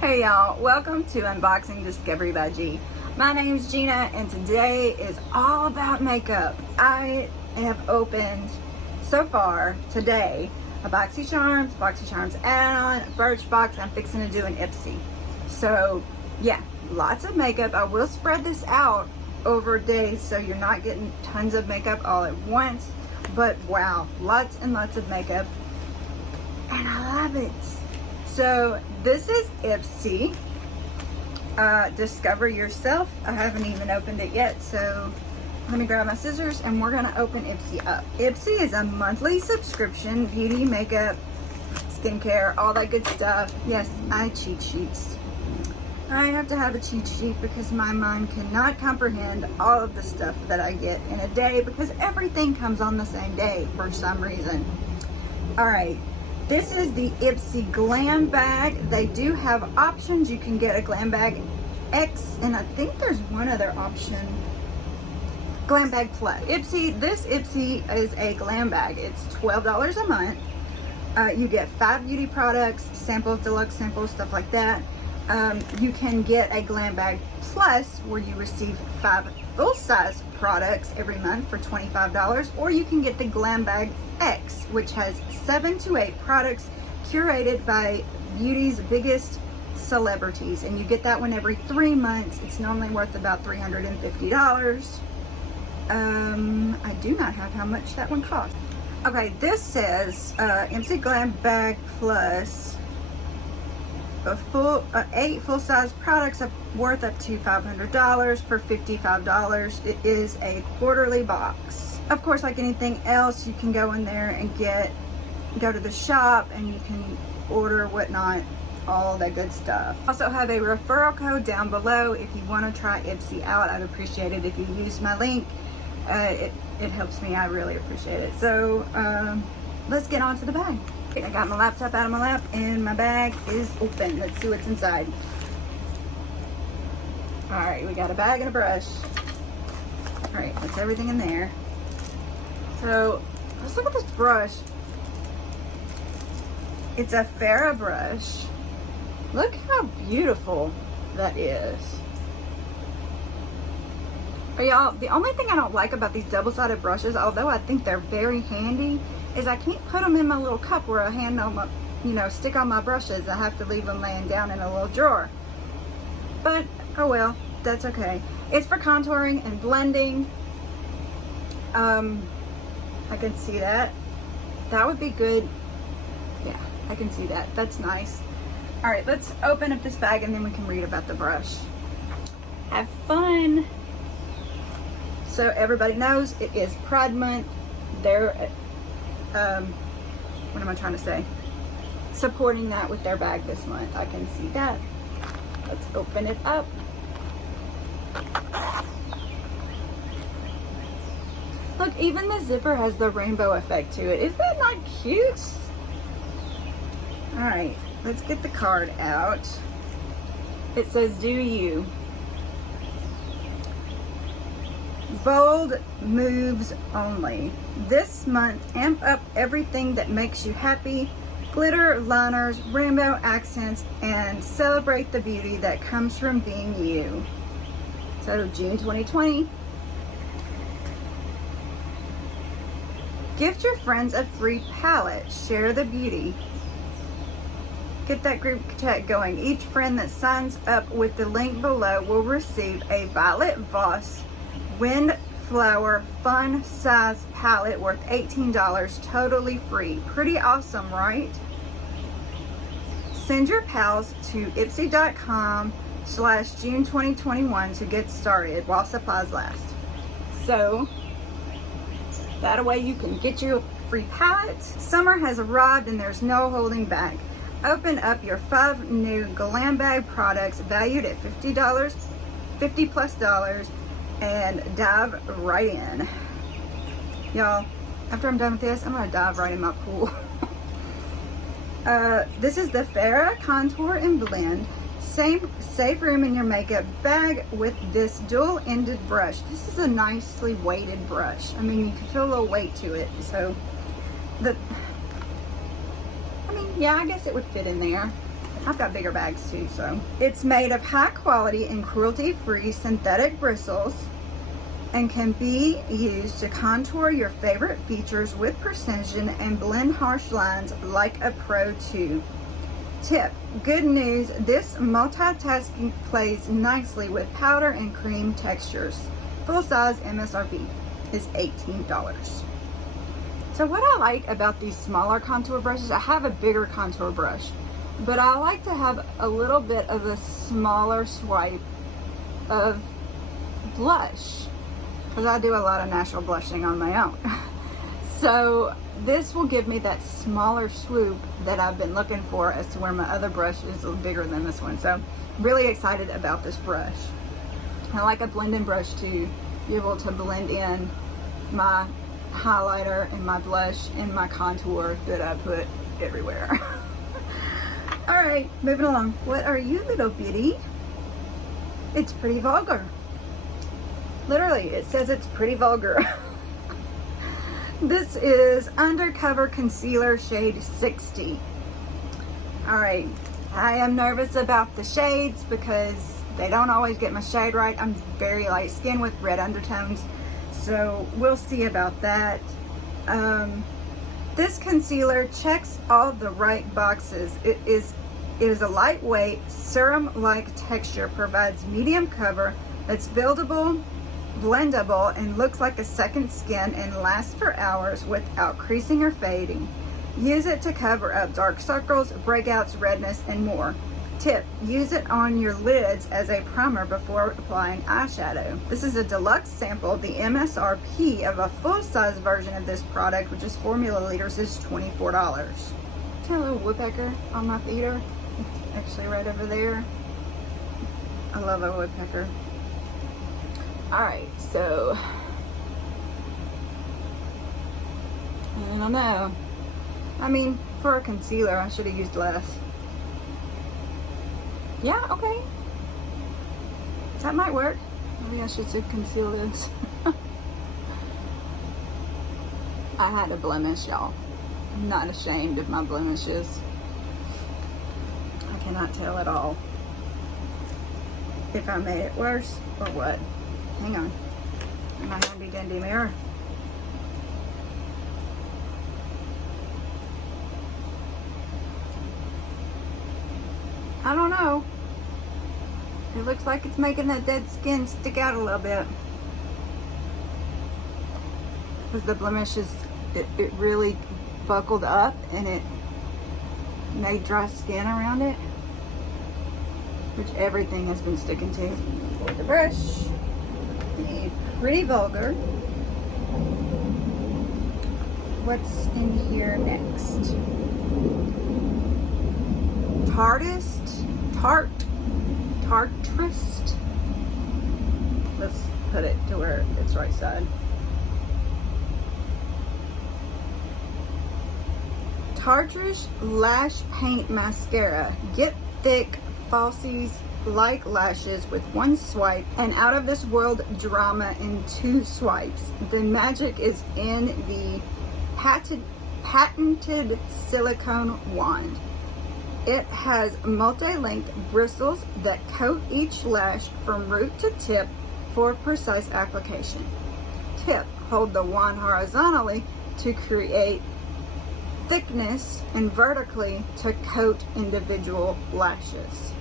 Hey y'all, welcome to Unboxing Discovery by G. My name is Gina and today is all about makeup. I have opened so far today a BoxyCharms add-on, a Birchbox. I'm fixing to do an Ipsy. So yeah, lots of makeup. I will spread this out over days so you're not getting tons of makeup all at once. But wow, lots and lots of makeup and I love it. So this is Ipsy Discover Yourself. I haven't even opened it yet, so let me grab my scissors and we're gonna open Ipsy up. Ipsy is a monthly subscription, beauty, makeup, skincare, all that good stuff. Yes, I cheat sheets. I have to have a cheat sheet because my mind cannot comprehend all of the stuff that I get in a day because everything comes on the same day for some reason. All right. This is the Ipsy Glam Bag. They do have options. You can get a Glam Bag X, and I think there's one other option. Glam Bag Plus. This Ipsy is a glam bag. It's $12 a month. You get 5 beauty products, samples, deluxe samples, stuff like that. You can get a Glam Bag Plus where you receive 5 full-size products every month for $25, or you can get the Glam Bag X, which has 7 to 8 products curated by beauty's biggest celebrities, and you get that one every 3 months. It's normally worth about $350. I do not have how much that one costs. Okay, this says Ipsy Glam Bag Plus, 8 full-size products worth up to $500 for $55. It is a quarterly box. Of course, like anything else, you can go in there and go to the shop and you can order whatnot, all that good stuff. Also have a referral code down below if you want to try Ipsy out. I'd appreciate it if you use my link. It helps me. I really appreciate it. So let's get on to the bag. I got my laptop out of my lap and my bag is open. Let's see what's inside. All right, we got a bag and a brush. All right, that's everything in there. So let's look at this brush. It's a F.A.R.A.H brush. Look how beautiful that is. Y'all, the only thing I don't like about these double-sided brushes, although I think they're very handy, is I can't put them in my little cup where I handle my, stick on my brushes. I have to leave them laying down in a little drawer. But, oh well, that's okay. It's for contouring and blending. I can see that. That would be good. Yeah, I can see that. That's nice. All right, let's open up this bag and then we can read about the brush. Have fun. So everybody knows it is Pride Month. They're, what am I trying to say? Supporting that with their bag this month. I can see that. Let's open it up. Look, even the zipper has the rainbow effect to it. Is that not cute? All right, let's get the card out. It says, do you. Bold moves only. This month, amp up everything that makes you happy. Glitter, liners, rainbow accents, and celebrate the beauty that comes from being you. So June 2020. Gift your friends a free palette. Share the beauty. Get that group chat going. Each friend that signs up with the link below will receive a Violet Voss Windflower Fun Size palette worth $18, totally free. Pretty awesome, right? Send your pals to ipsy.com/June 2021 to get started while supplies last. So that way you can get your free palettes. Summer has arrived and there's no holding back. Open up your 5 new Glam Bag products valued at $50 plus, and dive right in. Y'all, after I'm done with this, I'm gonna dive right in my pool. This is the F.A.R.A.H Contour and Blend. Save room in your makeup bag with this dual-ended brush. This is a nicely weighted brush. I mean, you can feel a little weight to it. So, yeah, I guess it would fit in there. I've got bigger bags too, so. It's made of high quality and cruelty-free synthetic bristles and can be used to contour your favorite features with precision and blend harsh lines like a pro too. Tip, good news, this multitasking plays nicely with powder and cream textures. Full size MSRP is $18. So what I like about these smaller contour brushes, I have a bigger contour brush, but I like to have a little bit of a smaller swipe of blush because I do a lot of natural blushing on my own. So this will give me that smaller swoop that I've been looking for, as to where my other brush is bigger than this one. So really excited about this brush. I like a blending brush to be able to blend in my highlighter and my blush and my contour that I put everywhere. All right, moving along. What are you, little beauty? It's pretty vulgar. Literally, it says it's pretty vulgar. This is Undercover Concealer shade 60. All right, I am nervous about the shades because they don't always get my shade right. I'm very light skinned with red undertones, so we'll see about that. This concealer checks all the right boxes. It is a lightweight, serum-like texture, provides medium cover that's buildable, blendable, and looks like a second skin, and lasts for hours without creasing or fading. Use it to cover up dark circles, breakouts, redness, and more. Tip, use it on your lids as a primer before applying eyeshadow. This is a deluxe sample. The MSRP of a full-size version of this product, which is 4 milliliters, is $24. Got a little woodpecker on my feeder. It's actually right over there. I love a woodpecker. Alright, so I don't know. I mean, for a concealer, I should have used less. Yeah, okay. That might work. Maybe I should conceal this. I had a blemish, y'all. I'm not ashamed of my blemishes. I cannot tell at all if I made it worse or what. Hang on. My handy dandy mirror. I don't know. It looks like it's making that dead skin stick out a little bit. Because the blemish is, it really buckled up and it made dry skin around it. Which everything has been sticking to. For the brush. Pretty vulgar. What's in here next? Tartist. Let's put it to where it's right side. Tartist Lash Paint Mascara. Get thick, falsies like lashes with one swipe, and out of this world drama in 2 swipes. The magic is in the patented silicone wand. It has multi-length bristles that coat each lash from root to tip for precise application. Tip, hold the wand horizontally to create thickness and vertically to coat individual lashes.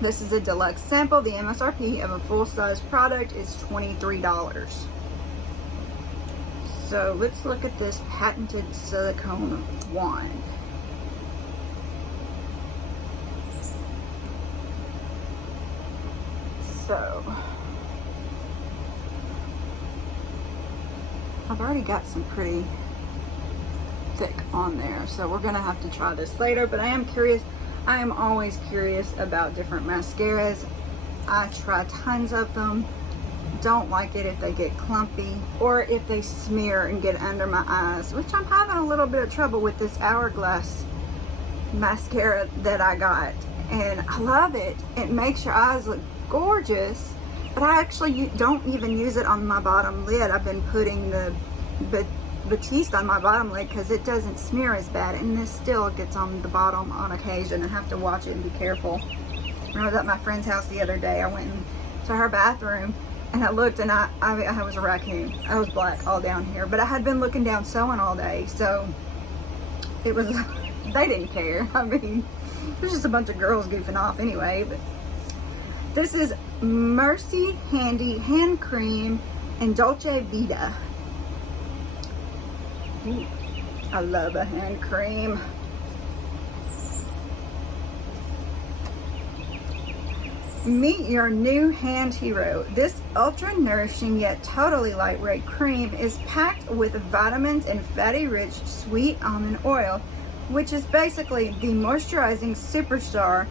This is a deluxe sample. The MSRP of a full-size product is $23. So let's look at this patented silicone wand. So I've already got some pretty thick on there, so we're gonna have to try this later, but I am curious. I am always curious about different mascaras. I try tons of them. Don't like it if they get clumpy or if they smear and get under my eyes, which I'm having a little bit of trouble with this Hourglass mascara that I got. And I love it. It makes your eyes look gorgeous, but I actually don't even use it on my bottom lid. I've been putting the Batiste on my bottom lid because it doesn't smear as bad, and this still gets on the bottom on occasion. I have to watch it and be careful. When I was at my friend's house the other day, I went into her bathroom and I looked, and I was a raccoon. I was black all down here, but I had been looking down sewing all day, so it was, they didn't care. I mean, it was just a bunch of girls goofing off anyway. But this is MERCI Handy Hand Cream and Dolce Vita. Ooh, I love a hand cream. Meet your new hand hero. This ultra nourishing yet totally lightweight cream is packed with vitamins and fatty rich sweet almond oil, which is basically the moisturizing superstar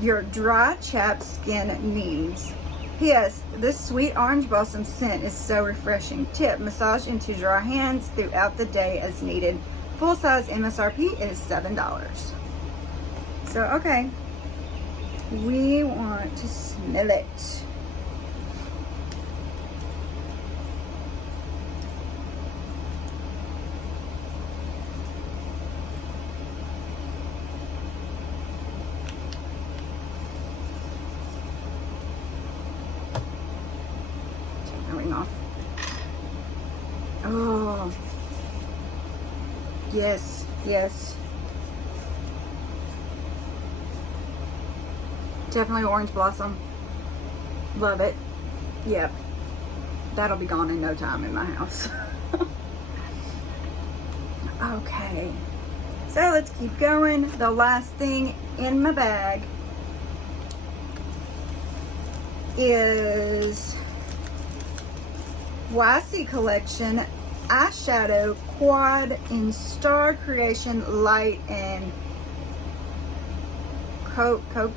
your dry, chapped skin needs. P.S. This sweet orange blossom scent is so refreshing. Tip, massage into dry hands throughout the day as needed. Full size MSRP is $7. So, okay. We want to smell it. Take the ring off. Oh. Yes, yes. Definitely orange blossom. Love it. Yep. That'll be gone in no time in my house. Okay. So let's keep going. The last thing in my bag is YC Collection Eyeshadow Quad in Star Creation Light and Coqui?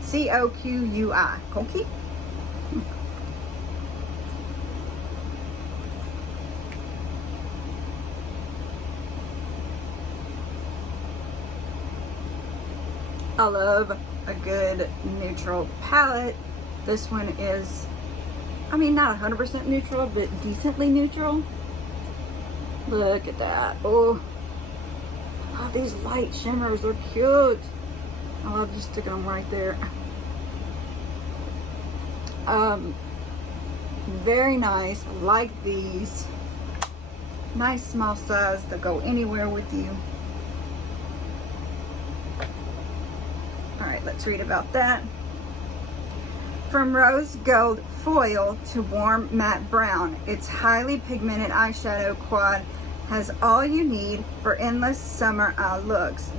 C-O-Q-U-I. Coqui? I love a good neutral palette. This one is, I mean, not 100% neutral, but decently neutral. Look at that. Oh, these light shimmers are cute. I love just sticking them right there. Very nice. Like these. Nice small size that go anywhere with you. Alright, let's read about that. From rose gold foil to warm matte brown, its highly pigmented eyeshadow quad has all you need for endless summer eye looks.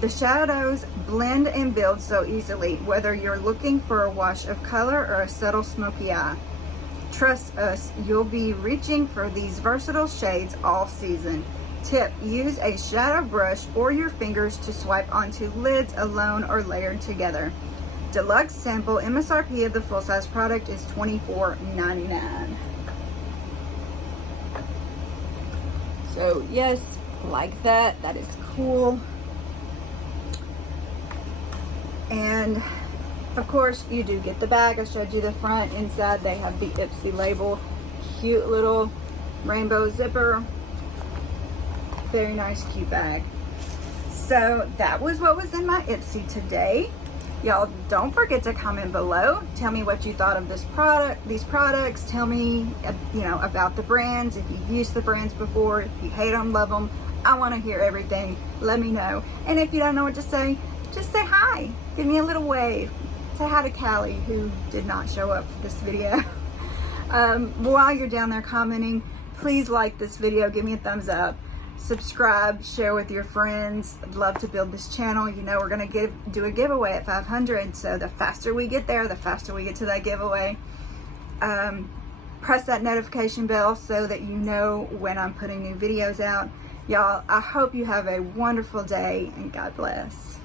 The shadows blend and build so easily, whether you're looking for a wash of color or a subtle smoky eye. Trust us, you'll be reaching for these versatile shades all season. Tip, use a shadow brush or your fingers to swipe onto lids alone or layered together. Deluxe Sample MSRP of the full-size product is $24.99. So yes, like that. That is cool. And of course you do get the bag. I showed you the front. Inside they have the Ipsy label. Cute little rainbow zipper. Very nice, cute bag. So that was what was in my Ipsy today. Y'all don't forget to comment below. Tell me what you thought of this product, these products. Tell me, you know, about the brands. If you've used the brands before, if you hate them, love them. I want to hear everything. Let me know. And if you don't know what to say, just say hi. Give me a little wave. Say hi to Callie, who did not show up for this video. While you're down there commenting, please like this video. Give me a thumbs up. Subscribe, share with your friends. I'd love to build this channel. You know, we're gonna do a giveaway at 500, so the faster we get there, the faster we get to that giveaway. Press that notification bell so that you know when I'm putting new videos out. Y'all, I hope you have a wonderful day, and God bless.